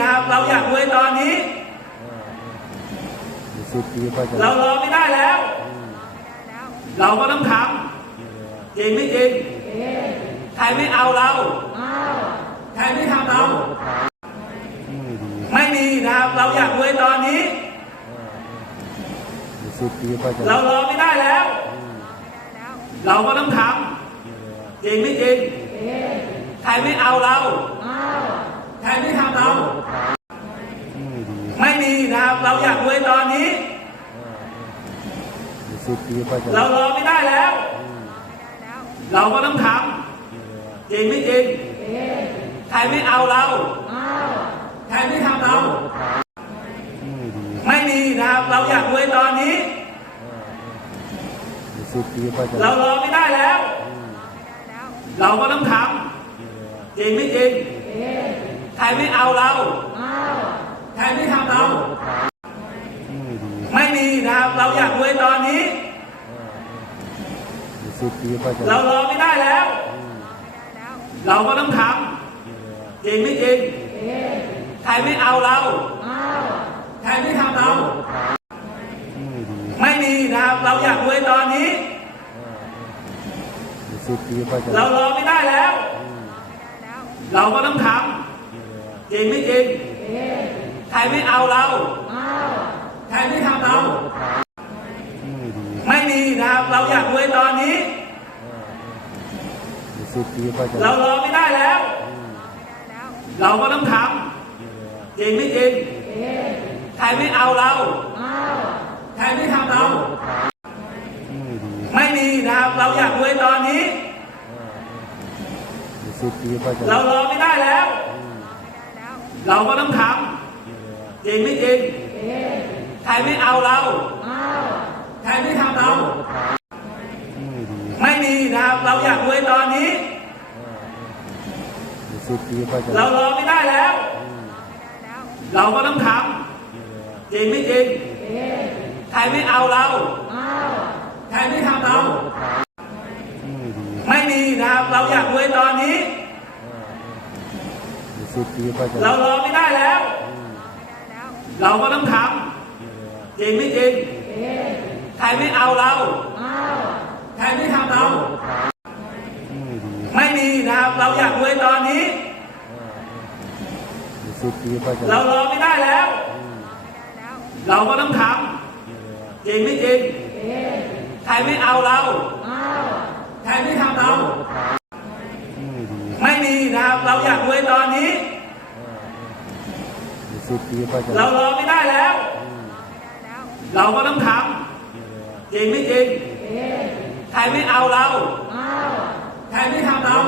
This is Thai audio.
นะครับ เราอยากรวยตอนนี้ สิบปีก็จะเรารอไม่ได้แล้ว เราก็ต้องทำจริงไม่จริงใครไม่เอาเราใครไม่ทำเรา ไม่ดีไม่มีนะครับ เราอยากรวยตอนนี้ สิบปีก็จะเรารอไม่ได้แล้ว เราก็ต้องทำจริงไม่จริงใครไม่เอาเราใครไม่ทำเรา ไม่ดี ไม่มี นะครับ เราอยากรวยตอนนี้สิบปีก็จะเรารอไม่ได้แล้ว เราก็ต้องทำจริงไม่จริงใครไม่เอาเราใครไม่ทำเรา ไม่ดีไม่มีนะครับ เราอยากรวยตอนนี้สิบปีก็จะเรารอไม่ได้แล้ว เราก็ต้องทำจริงไม่จริงใครไม่เอาเราใค รไม่ทำเราไม่ดีไม่มีนะครับ เราอยากรวยตอนนี้สิบปีก็จะเรารอไม่ได้แล้ว เราก็ต้องทำจริงไม่จริงใครไม่เอาเราใครไม่ทำเรา ไม่ดีไม่มีนะครับ เราอยากรวยตอนนี้สิบปีก็จะเรารอไม่ได้แล้ว เราก็ต้องทำจริงไม่จริง ใครไม่เอาเราใครไม่ทำเรา ไม่มีนะครับ เราอยากรวยตอนนี้ เรารอไม่ได้แล้ว เราก็ต้องทำจริงไม่จริงใครไม่เอาเราใครไม่ทำเรา ไม่มีนะครับ เราอยากรวยตอนนี้ เรารอไม่ได้แล้ว เราก็ต้องทำ จริงไม่จริงใครไม่เอาเราใครไม่ทำเรา ไม่ดีไม่มีนะครับ เราอยากรวยตอนนี้สิบปีก็จะเรารอไม่ได้แล้ว เราก็ต้องทำจริงไม่จริงใครไม่เอาเราใครไม่ทำเรา ไม่ดีไม่มีนะครับ เราอยากรวยตอนนี้สิบปีก็จะเรารอไม่ได้แล้ว เราก็ต้องทำจริงไม่จริงใครไม่เอาเราใครไม่ทำเรา ไม่ดีไม่มีนะครับ เราอยากรวยตอนนี้สิบปีก็จะเรารอไม่ได้แล้ว เราก็ต้องทำจริงไม่จริงใครไม่เอาเราใครไม่ทำเรา ไม่ดีไม่มีนะครับ เราอยากรวยตอนนี้ สิบปีก็จะเรารอไม่ได้แล้ว เราก็ต้องทำจริงไม่จริง ใครไม่เอาเรา ใครไม่ทำเรา